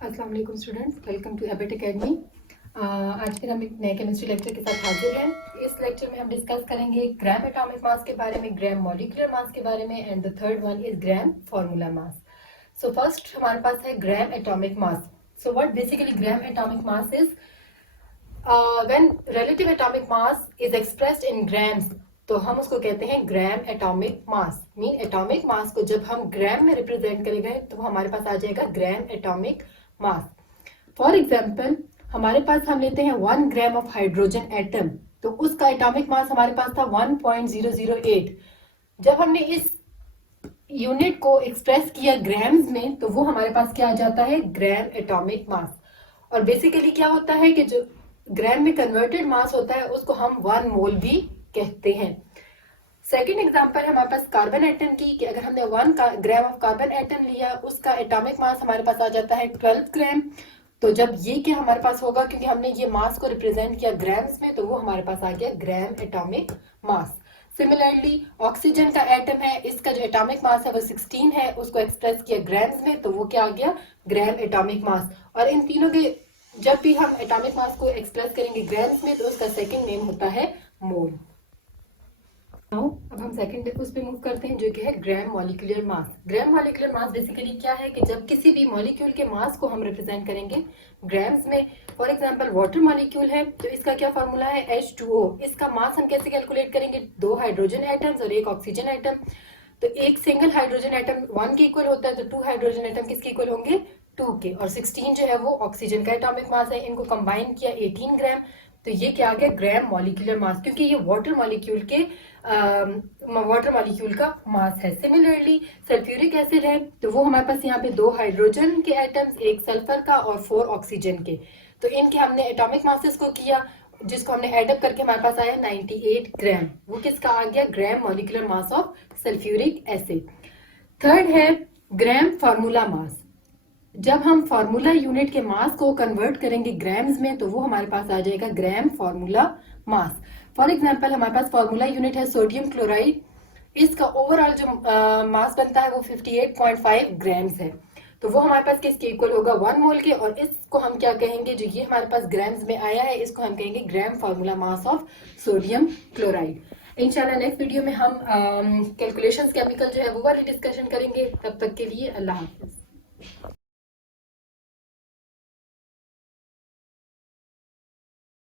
अस्सलाम वालेकुम students, welcome to Abet academy. आज फिर हम एक नए केमिस्ट्री लेक्चर के साथ हाजिर हैं। इस लेक्चर में हम डिस्कस करेंगे ग्राम एटॉमिक मास के बारे में, ग्राम मॉलिक्यूलर मास के बारे में, and the third one is gram formula mass. So first हमारे पास है gram atomic mass. So what basically gram atomic mass is, when relative atomic mass is expressed in grams, तो हम उसको कहते हैं gram atomic mass. Mean atomic mass को जब हम ग्राम में रिप्रेजेंट करेंगे तो हमारे पास आ जाएगा gram atomic mass. For example हमारे पास हम लेते हैं 1 ग्राम ऑफ हाइड्रोजन एटम, तो उसका एटॉमिक मास हमारे पास था 1.008। जब हमने इस यूनिट को एक्सप्रेस किया ग्राम्स में तो वो हमारे पास क्या आ जाता है, ग्राम एटॉमिक मास। और बेसिकली क्या होता है कि जो ग्राम में कन्वर्टेड मास होता है उसको हम 1 मोल भी कहते हैं। सेकेंड एग्जांपल है हमारे पास कार्बन एटम की, कि अगर हमने 1 ग्राम ऑफ कार्बन एटम लिया, उसका एटॉमिक मास हमारे पास आ जाता है 12 ग्राम। तो जब ये क्या हमारे पास होगा, क्योंकि हमने ये मास को रिप्रेजेंट किया ग्राम्स में, तो वो हमारे पास आ गया gram atomic mass. Similarly oxygen का एटम है, इसका जो एटॉमिक मास है वो 16 है, उसको एक्सप्रेस किया ग्राम्स में, तो वो क्या आ गया, ग्राम एटॉमिक मास। और इन तीनों के जब भी हम एटॉमिक मास को एक्सप्रेस करेंगे ग्राम्स में, तो उसका सेकेंड नेम होता है मोल। अब हम सेकंड उस पे मूव करते हैं, जो कि है gram molecular mass. Gram molecular mass basically क्या है कि जब किसी भी मॉलिक्यूल के मास को हम रिप्रेजेंट करेंगे ग्राम्स में। फॉर एग्जांपल वाटर मॉलिक्यूल है, तो इसका क्या फॉर्मूला है, H2O। इसका मास हम कैसे कैलकुलेट करेंगे, 2 हाइड्रोजन एटम्स और 1 ऑक्सीजन एटम। तो एक सिंगल हाइड्रोजन एटम 1 के इक्वल होता है, तो 2 हाइड्रोजन एटम किसके इक्वल होंगे, 2 के। और 16 जो है वो ऑक्सीजन का एटॉमिक मास है, इनको कंबाइन किया 18 ग्राम। तो ये क्या आ गया, ग्राम मॉलिक्यूलर मास, क्योंकि ये वाटर मॉलिक्यूल का मास है। सिमिलरली सल्फ्यूरिक एसिड है, तो वो हमारे पास यहाँ पे 2 हाइड्रोजन के एटम्स, 1 सल्फर का और 4 ऑक्सीजन के। तो इनके हमने एटॉमिक मासेस को किया, जिसको हमने एडअप करके हमारे पास आया 98 ग्राम। वो किसका आ गया, gram molecular mass of sulphuric acid. Third है ग्राम फार्मूला मास। जब हम फार्मूला यूनिट के मास को कन्वर्ट करेंगे ग्राम्स में, तो वो हमारे पास आ जाएगा ग्राम फार्मूला मास। फॉर एग्जांपल हमारे पास फार्मूला यूनिट है सोडियम क्लोराइड, इसका ओवरऑल जो मास बनता है वो 58.5 ग्राम्स है। तो वो हमारे पास किसके इक्वल होगा, 1 मोल के। और इसको हम क्या कहेंगे, जो ये हमारे पास ग्राम्स में आया है, इसको हम कहेंगे gram formula mass of sodium chloride. इंशाल्लाह नेक्स्ट वीडियो में हम कैलकुलेशंस केमिकल जो है वो वाली डिस्कशन करेंगे। तब तक के लिए अल्लाह हाफिज।